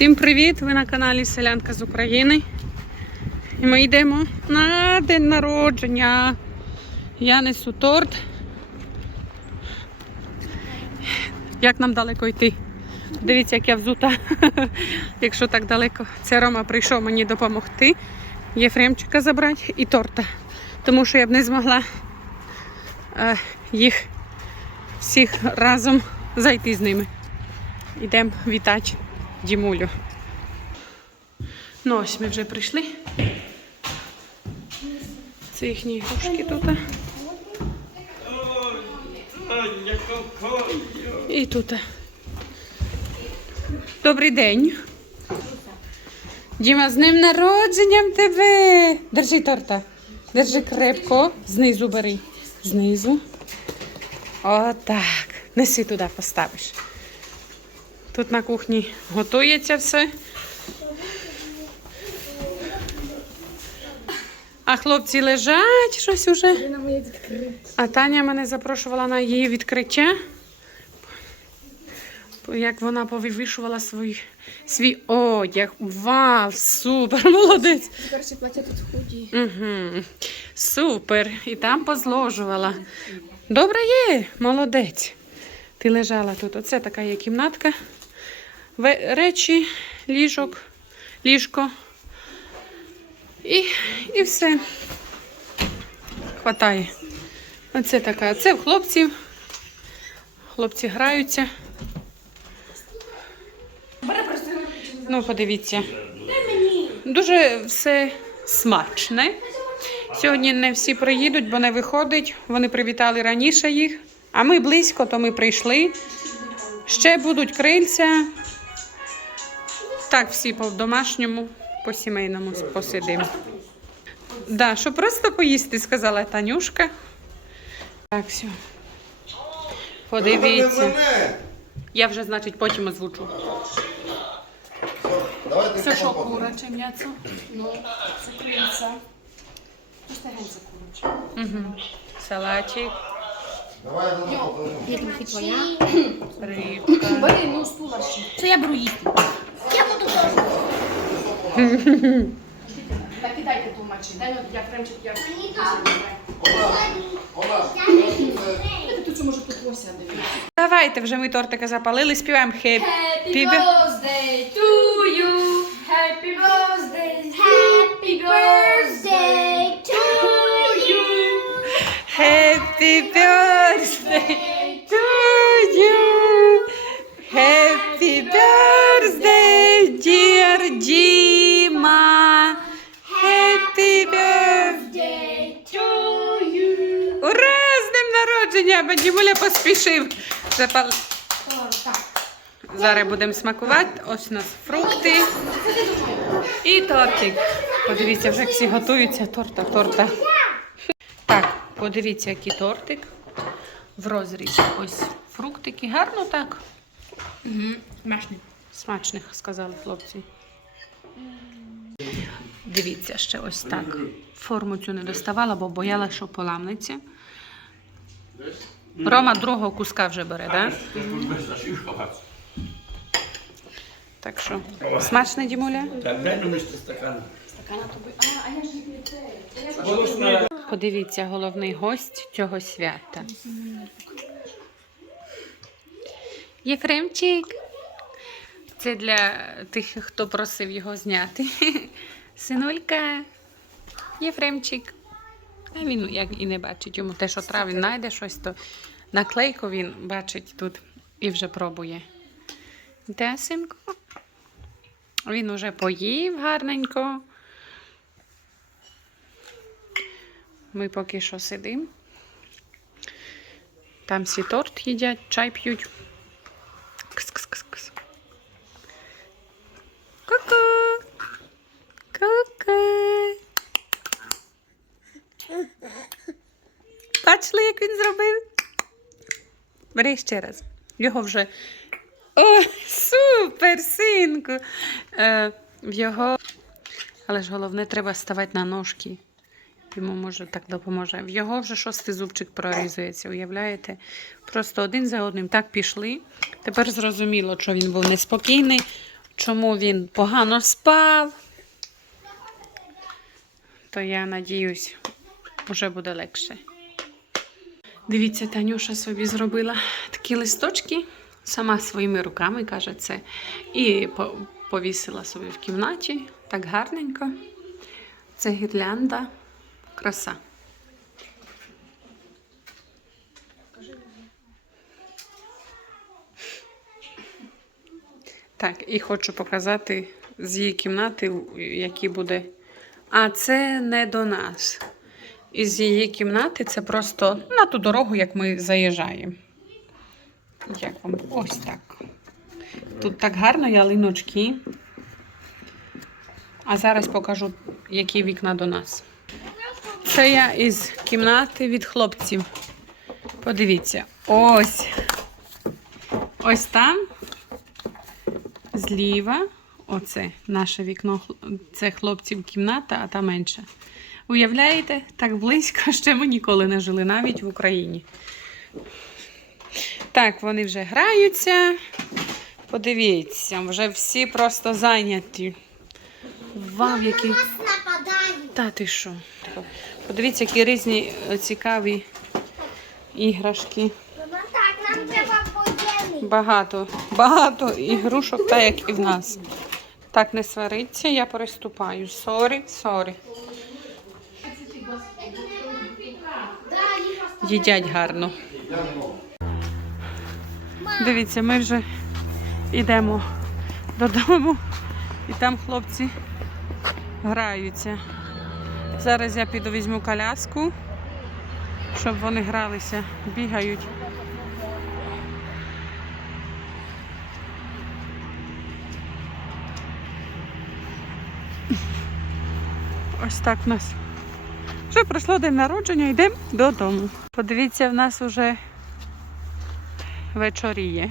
Всім привіт! Ви на каналі Селянка з України. І ми йдемо на день народження. Я несу торт. Як нам далеко йти? Дивіться, як я взута. Якщо так далеко. Це Рома прийшов мені допомогти. Єфремчика забрати і торта. Тому що я б не змогла е, їх всіх разом зайти з ними. Йдемо вітати Дімулю. Ну, ось ми вже прийшли. Це їхні ігрушки тут. І тут. Добрий день. Діма, з ним народженням тебе. Держи торта. Держи крепко. Знизу бери. Знизу. Отак. Неси туди, поставиш. Тут на кухні готується все. А хлопці лежать щось уже. А Таня мене запрошувала на її відкриття. Як вона повивішувала свій, свій одяг. Вау, супер, молодець. Перші плаття тут худі. Угу. Супер. І там позложувала. Добре є, молодець. Ти лежала тут. Оце така є кімнатка. Речі, ліжок, ліжко. І, і все. Хватає. Оце така. Це в хлопців. Хлопці граються. Ну, подивіться. Дуже все смачне. Сьогодні не всі приїдуть, бо не виходить. Вони привітали раніше їх. А ми близько, то ми прийшли. Ще будуть крильця. Так, всі по-домашньому, по-сімейному посидимо. Да, що просто поїсти, сказала Танюшка. Так, все. Подивіться. Я вже, значить, потім озвучу. Це що, куряче м'ясо? Ну, це крильця. Угу. Салатик, Давай я трохи твоя. рибка. Бери, ну, стула ще. Це я беру їсти. Я буду теж. Так і дайте тумачі. Дай ну, я кремчик, я. Ти тут може тут посяде. Давайте вже ми тортика запалили, співаємо happy. Happy birthday to you. Happy birthday. Happy birthday to you. Happy birthday to you. Happy birthday, dear Діма. Бо Дімуля поспішив. Запал... Зараз будемо смакувати. Ось у нас фрукти і тортик. Подивіться, вже всі готуються. Торта, торта. Так, подивіться, який тортик. В розрізі. Ось фруктики. Гарно так. Угу. Смачних, сказали хлопці. Дивіться, ще ось так. Форму цю не доставала, бо боялася, що поламнеться. Рома другого куска вже бере, так? Да? Так що, смачне, Дімуля? Так, дай нам стакан. Стакана тобі. А, а я ж не п'ю. Подивіться, головний гость цього свята. Єфремчик. Це для тих, хто просив його зняти. Синулька. Єфремчик. А він як і не бачить йому те, що трав, знайде щось, то наклейку він бачить тут і вже пробує. Де, синку? Він уже поїв гарненько. Ми поки що сидимо. Там всі торт їдять, чай п'ють. Бачили, як він зробив? Бери ще раз. Його вже. О, супер, синку! Е, його. Але ж головне, треба ставати на ножки. Йому може так допоможе. В його вже шостий зубчик прорізується, уявляєте? Просто один за одним так пішли. Тепер зрозуміло, що він був неспокійний, чому він погано спав. То я надіюсь, вже буде легше. Дивіться, Танюша собі зробила такі листочки сама своїми руками, каже це. І повісила собі в кімнаті. Так гарненько. Це гірлянда. Краса. Так, і хочу показати з її кімнати, які буде. А це не до нас. Із її кімнати це просто на ту дорогу, як ми заїжджаємо. Як вам? Ось так. Тут так гарно ялиночки. А зараз покажу, які вікна до нас. Це я із кімнати від хлопців. Подивіться, ось. Ось там зліва. Оце наше вікно. Це хлопців кімната, а та менше. Уявляєте, так близько ще ми ніколи не жили, навіть в Україні. Так, вони вже граються. Подивіться, вже всі просто зайняті. Вау, які. Та ти що? Подивіться, які різні е, цікаві іграшки. Так, нам треба. Багато, багато ігрушок, так як і в нас. Так, не свариться, я переступаю. Сорі, сорі. Їдять гарно. Дивіться, ми вже йдемо додому, і там хлопці граються. Зараз я піду візьму коляску, щоб вони гралися, бігають. Ось так в нас. Вже пройшло день народження, йдемо додому. Подивіться, в нас вже вечоріє.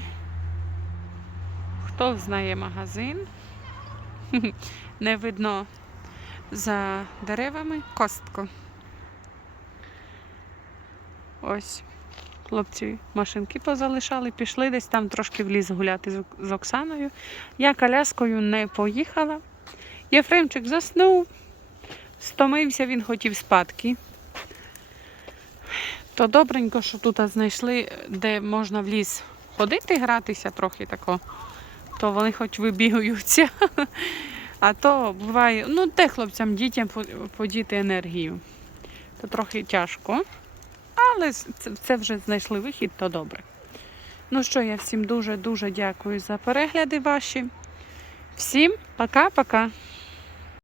Хто знає магазин? Не видно за деревами костко. Ось. Хлопці машинки позалишали, пішли десь там трошки в ліс гуляти з- Оксаною. Я коляскою не поїхала. Єфремчик заснув, стомився, він хотів спадки. То добренько, що тут знайшли, де можна в ліс ходити, гратися трохи тако, то вони хоч вибігаються. А то буває, ну де хлопцям, дітям подіти енергію. То трохи тяжко. Але це, вже знайшли вихід, то добре. Ну що, я всім дуже-дуже дякую за перегляди ваші. Всім пока-пока.